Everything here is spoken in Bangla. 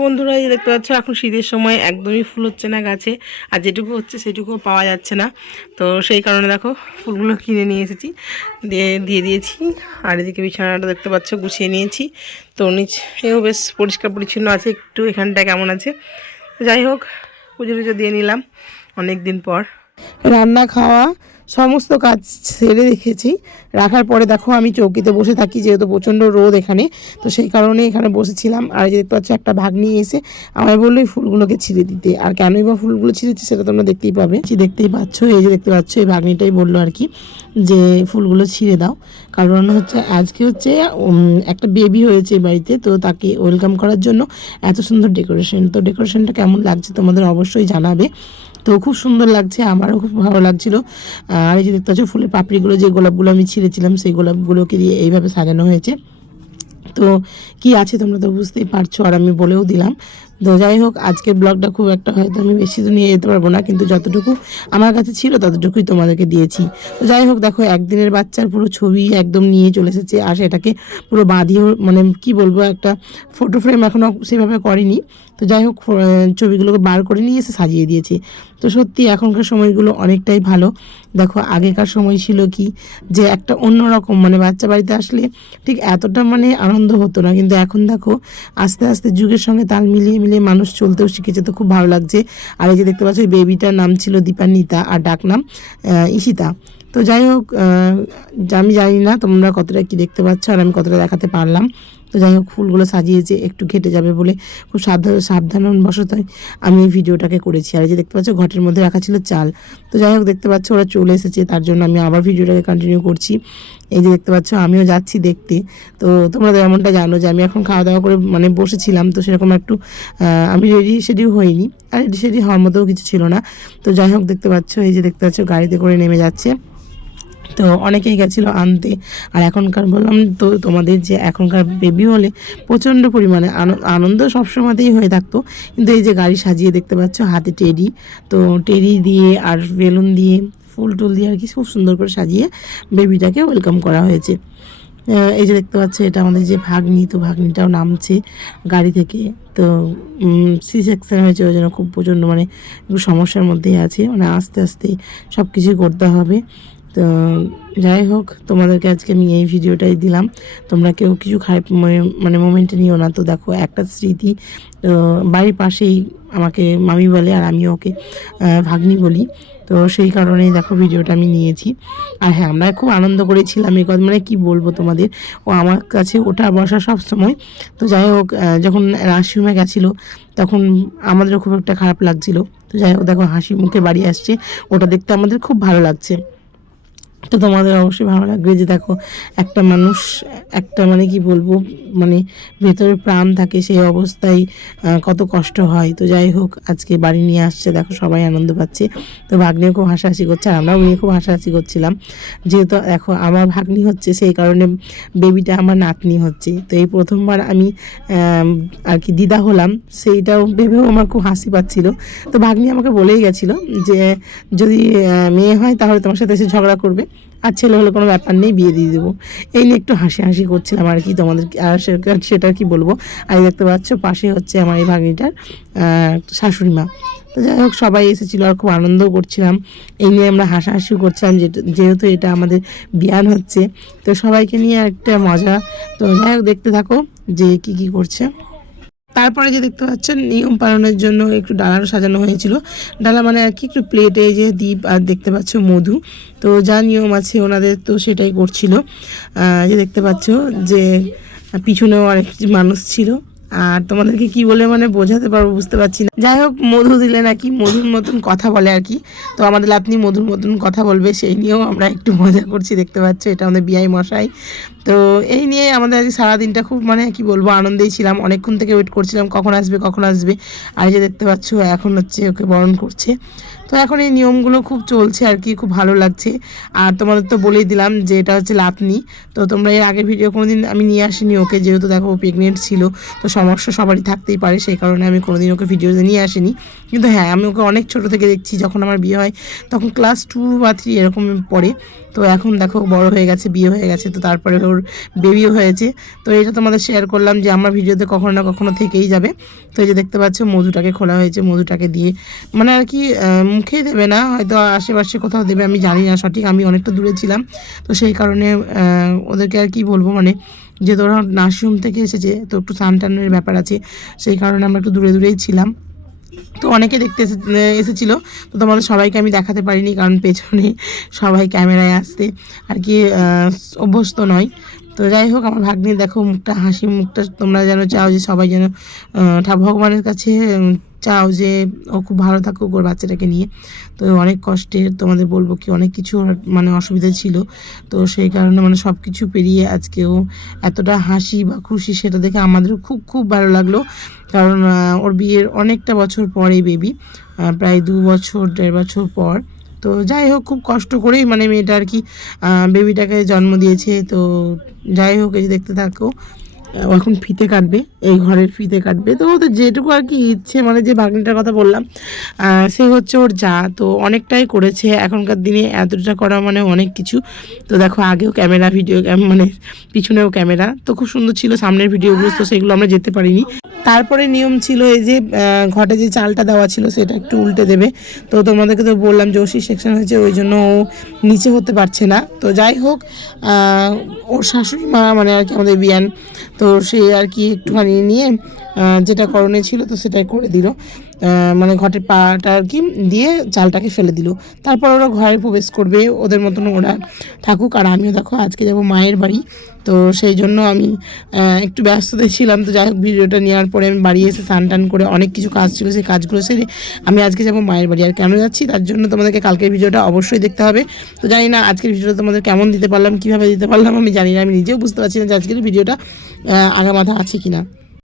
বন্ধুরা এই দেখতে পাচ্ছ এখন শীতের সময় একদমই ফুল হচ্ছে না গাছে, আর যেটুকু হচ্ছে সেটুকুও পাওয়া যাচ্ছে না। তো সেই কারণে দেখো ফুলগুলো কিনে নিয়ে এসেছি, দিয়ে দিয়েছি। আর এদিকে বিছানাটা দেখতে পাচ্ছ গুছিয়ে নিয়েছি। তো নিচেও বেশ পরিষ্কার পরিচ্ছন্ন আছে, একটু এখানটা কেমন আছে। যাই হোক, পুজো টুজো দিয়ে নিলাম অনেক দিন পর। রান্না খাওয়া সমস্ত কাজ সেরে রেখেছি। রাখার পরে দেখো আমি চৌকিতে বসে থাকি, যেহেতু প্রচণ্ড রোদ এখানে, তো সেই কারণে এখানে বসেছিলাম। আর যে দেখতে পাচ্ছ একটা ভাগ্নি এসে আমায় বললো এই ফুলগুলোকে ছিঁড়ে দিতে। আর কেনই বা ফুলগুলো ছিঁড়েছি সেটা তোমরা দেখতেই পাবে, দেখতেই পাচ্ছ। এই যে দেখতে পাচ্ছ এই ভাগ্নিটাই বললো আর কি যে ফুলগুলো ছিঁড়ে দাও। কারণ হচ্ছে আজকে হচ্ছে একটা বেবি হয়েছে বাড়িতে, তো তাকে ওয়েলকাম করার জন্য এত সুন্দর ডেকোরেশন। তো ডেকোরেশনটা কেমন লাগছে তোমাদের অবশ্যই জানাবে। তো খুব সুন্দর লাগছে, আমারও খুব ভালো লাগছিল। আর এই যে দেখতে পাচ্ছ ফুলের পাপড়িগুলো, যে গোলাপগুলো আমি ছিঁড়েছিলাম সেই গোলাপগুলোকে দিয়ে এইভাবে সাজানো হয়েছে। তো কি আছে তোমরা তো বুঝতেই পারছো, আর আমি বলেও দিলাম। তো যাই হোক, আজকের ব্লগটা খুব একটা হয়তো আমি বেশি তো নিয়ে যেতে পারবো না, কিন্তু যতটুকু আমার কাছে ছিল ততটুকুই তোমাদেরকে দিয়েছি। তো যাই হোক, দেখো একদিনের বাচ্চার পুরো ছবি একদম নিয়ে চলে এসেছে, আর সেটাকে পুরো বাঁধিয়ে মানে কি বলবো, একটা ফটো ফ্রেম এখনও সেভাবে করিনি। তো যাই হোক, ছবিগুলোকে বার করে নিয়ে এসে সাজিয়ে দিয়েছি। তো সত্যি এখনকার সময়গুলো অনেকটাই ভালো। দেখো আগেকার সময় ছিল কি যে একটা অন্যরকম, মানে বাচ্চা বাড়িতে আসলে ঠিক এতটা মানে আনন্দ হতো না, কিন্তু এখন দেখো আস্তে আস্তে যুগের সঙ্গে তাল মিলিয়ে মিলিয়ে মানুষ চলতেও শিখেছে। তো খুব ভালো লাগছে। আর এই যে দেখতে পাচ্ছ এই বেবিটার নাম ছিল দীপান্বিতা, আর ডাক নাম ঈশিতা। তো যাই হোক, আমি জানি না তোমরা কতটা কি দেখতে পাচ্ছ আর আমি কতটা দেখাতে পারলাম। তো যাই হোক, ফুলগুলো সাজিয়েছে একটু ঘেটে যাবে বলে খুব সাবধানবশতই আমি এই ভিডিওটাকে করেছি। আর এই যে দেখতে পাচ্ছ ঘটের মধ্যে রাখা ছিল চাল। তো যাই হোক, দেখতে পাচ্ছ ওরা চলে এসেছে, তার জন্য আমি আবার ভিডিওটাকে কন্টিনিউ করছি। এই যে দেখতে পাচ্ছ আমিও যাচ্ছি দেখতে। তো তোমরা তো এমনটা জানো যে আমি এখন খাওয়া দাওয়া করে মানে বসেছিলাম, তো সেরকম একটু আমি রেডি হইনি, আর রেডি হওয়ার মতোও কিছু ছিল না। তো যাই হোক, দেখতে পাচ্ছ এই যে দেখতে পাচ্ছ গাড়িতে করে নেমে যাচ্ছে। তো অনেকেই গেছিলো আনতে। আর এখনকার বললাম তো তোমাদের যে এখনকার বেবি হলে প্রচণ্ড পরিমাণে আনন্দ সবসময়তেই হয়ে থাকতো, কিন্তু এই যে গাড়ি সাজিয়ে দেখতে পাচ্ছ হাতে টেডি, তো টেডি দিয়ে আর বেলুন দিয়ে ফুল টুল দিয়ে আর কি খুব সুন্দর করে সাজিয়ে বেবিটাকে ওয়েলকাম করা হয়েছে। এই যে দেখতে পাচ্ছ এটা আমাদের যে ভাগ্নি, তো ভাগ্নিটাও নামছে গাড়ি থেকে। তো সি সেকশন হয়েছে, ওই জন্য খুব প্রচণ্ড মানে একটু সমস্যার মধ্যেই আছে, মানে আস্তে আস্তে সব কিছুই করতে হবে। তো যাই হোক, তোমাদেরকে আজকে আমি এই ভিডিওটাই দিলাম। তোমরা কেউ কিছু খারাপ মানে মোমেন্টে নিও না। তো দেখো একটা স্মৃতি, বাড়ির পাশেই আমাকে মামি বলে আর আমি ওকে ভাগ্নি বলি, তো সেই কারণেই দেখো ভিডিওটা আমি নিয়েছি। আর হ্যাঁ, আমরা খুব আনন্দ করেছিলাম এই কথা, মানে কি বলবো তোমাদের, ও আমার কাছে ওঠা বসা সব সময়। তো যাই হোক, যখন নার্সিংহোমে গেছিলো তখন আমাদেরও খুব একটা খারাপ লাগছিল। তো যাই হোক, দেখো হাসি মুখে বাড়ি আসছে, ওটা দেখতে আমাদের খুব ভালো লাগছে। তো তোমাদের অবশ্যই ভালো লাগবে যে দেখো একটা মানুষ, একটা মানে কি বলবো, মানে ভেতরে প্রাণ থাকে সেই অবস্থায় কত কষ্ট হয়। তো যাই হোক, আজকে বাড়ি নিয়ে আসছে, দেখো সবাই আনন্দ পাচ্ছে। তো ভাগ্নিও খুব হাসাহাসি করছে, আর আমরাও নিয়ে খুব হাসাহাসি করছিলাম, যেহেতু দেখো আমার ভাগ্নি হচ্ছে সেই কারণে বেবিটা আমার নাতনি হচ্ছে। তো এই প্রথমবার আমি আর কি দিদা হলাম, সেইটাও ভেবেও আমার খুব হাসি পাচ্ছিল। তো ভাগ্নি আমাকে বলেই গেছিলো যে যদি মেয়ে হয় তাহলে তোমার সাথে এসে ঝগড়া করবে, আর ছেলে হলে কোনো ব্যাপার নেই, বিয়ে দিয়ে দেবো। এই নিয়ে একটু হাসি করছিলাম আর কি তোমাদের, আর সেটা কি বলবো। আর দেখতে পাচ্ছ পাশে হচ্ছে আমার এই ভাগ্নিটার শাশুড়ি মা। তো যাই হোক, সবাই এসেছিলো আর খুব আনন্দও করছিলাম, এই নিয়ে আমরা হাসাহাসিও করছিলাম, যেহেতু এটা আমাদের বিয়ান হচ্ছে, তো সবাইকে নিয়ে একটা মজা। তো যাই হোক, দেখতে থাকো যে কি করছে। তারপরে যে দেখতে পাচ্ছেন নিয়ম পালনের জন্য একটু ডালারও সাজানো হয়েছিল। ডালা মানে আর কি একটু প্লেটে যে দ্বীপ, আর দেখতে পাচ্ছ মধু। তো যা নিয়ম আছে ওনাদের, তো সেটাই করছিল। যে দেখতে পাচ্ছ যে পিছনেও আরেক মানুষ ছিল, আর তোমাদেরকে কি বলে মানে বোঝাতে পারবো বুঝতে পারছি না। যাই হোক, মধু দিলে নাকি মধুর মতন কথা বলে আর কি, তো আমাদের লাতনি মধুর মতন কথা বলবে, সেই নিয়েও আমরা একটু মজা করছি। দেখতে পাচ্ছ এটা আমাদের বিআই মশাই। তো এই নিয়ে আমাদের আজকে সারাদিনটা খুব মানে কি বলবো আনন্দেই ছিলাম, অনেকক্ষণ থেকে ওয়েট করছিলাম কখন আসবে কখন আসবে। আর যে দেখতে পাচ্ছ এখন হচ্ছে ওকে বরণ করছে। তো তো এখন এই নিয়মগুলো খুব চলছে আর কি, খুব ভালো লাগছে। আর তোমাদের তো বলেই দিলাম যে এটা হচ্ছে লাতনি। তো তোমরা এর আগের ভিডিও কোনোদিন আমি নিয়ে আসিনি ওকে, যেহেতু দেখো প্রেগনেন্ট ছিল, তো সমস্যা সবারই থাকতেই পারে, সেই কারণে আমি কোনোদিন ওকে ভিডিওতে নিয়ে আসিনি। কিন্তু হ্যাঁ, আমি ওকে অনেক ছোট থেকে দেখছি, যখন আমার বিয়ে হয় তখন ক্লাস 2 বা 3 এরকম পড়ে। তো এখন দেখো বড় হয়ে গেছে, বিয়ে হয়ে গেছে, তো তারপরে ওর বেবিও হয়েছে। তো এটা তোমাদের শেয়ার করলাম যে আমার ভিডিওতে কখনো না কখনো থেকেই যাবে। তো এই যে দেখতে পাচ্ছ মধুটাকে খোলা হয়েছে, মধুটাকে দিয়ে মানে আর কি মুখে দেবে না, হয়তো আশেপাশে কোথাও দেবে, আমি জানি না সঠিক, আমি অনেকটা দূরে ছিলাম। তো সেই কারণে ওদেরকে আর কি বলবো, মানে যে ওরা নার্সিংহোম থেকে এসেছে, তো একটু সানটানের ব্যাপার আছে, সেই কারণে আমরা একটু দূরে দূরেই ছিলাম। তো অনেকে দেখতে এসেছিলো, তো তোমাদের সবাইকে আমি দেখাতে পারিনি, কারণ পেছনে সবাই ক্যামেরায় আসতে আর কি অভ্যস্ত নয়। তো যাই হোক, আমার ভাগ্নির দেখো মুখটা, হাসি মুখটা, তোমরা যেন চাও যে সবাই যেন ভগবানের কাছে চাও যে ও খুব ভালো থাকুক ওর বাচ্চাটাকে নিয়ে। তো অনেক কষ্টের, তোমাদের বলবো কি, অনেক কিছু মানে অসুবিধা ছিল। তো সেই কারণে মানে সব কিছু পেরিয়ে আজকেও এতটা হাসি বা খুশি, সেটা দেখে আমাদেরও খুব খুব ভালো লাগলো। কারণ ওর বিয়ের অনেকটা বছর পরে বেবি, প্রায় 2 বছর 1.5 বছর পর। তো যাই হোক, খুব কষ্ট করেই মানে মেয়েটা আর কি বেবিটাকে জন্ম দিয়েছে। তো যাই হোক, এই যে দেখতে থাকো, ও এখন ফিতে কাটবে, এই ঘরের ফিতে কাটবে। তো ওদের যেটুকু আর কি ইচ্ছে, মানে যে ভাগ্নিটার কথা বললাম, সে হচ্ছে ওর যা, তো অনেকটাই করেছে। এখনকার দিনে এতটা করা মানে অনেক কিছু। তো দেখো আগেও ক্যামেরা, ভিডিও মানে পিছনেও ক্যামেরা, তো খুব সুন্দর ছিল সামনের ভিডিওগুলো, তো সেগুলো আমরা যেতে পারিনি। তারপরে নিয়ম ছিল এই যে ঘটে যে চালটা দেওয়া ছিল সেটা একটু উল্টে দেবে। তো তোমাদেরকে তো বললাম যে ওসি সেকশন হয়েছে, ওই জন্য ও নিচে হতে পারছে না। তো যাই হোক, ওর শাশুড়ি মা মানে আর কি আমাদের বিয়ান, তো সে আর কি একটুখানি নিয়ে যেটা করণীয় ছিল তো সেটাই করে দিল, মানে ঘটের পাটা আর কি দিয়ে চালটাকে ফেলে দিল। তারপর ওরা ঘরে প্রবেশ করবে, ওদের মতন ওরা থাকুক। আর আমিও দেখো আজকে যাব মায়ের বাড়ি, তো সেই জন্য আমি একটু ব্যস্ততায় ছিলাম। তো যাই হোক, ভিডিওটা নেওয়ার পরে আমি বাড়ি এসে স্নান টান করে অনেক কিছু কাজ ছিল, সেই কাজগুলো সেরে আমি আজকে যাব মায়ের বাড়ি। আর কেন যাচ্ছি তার জন্য তোমাদেরকে কালকের ভিডিওটা অবশ্যই দেখতে হবে। তো জানি না আজকের ভিডিওটা তোমাদের কেমন দিতে পারলাম, কীভাবে দিতে পারলাম আমি জানি না, আমি নিজেও বুঝতে পারছি না যে আজকের ভিডিওটা আগামাথা আছে কি না।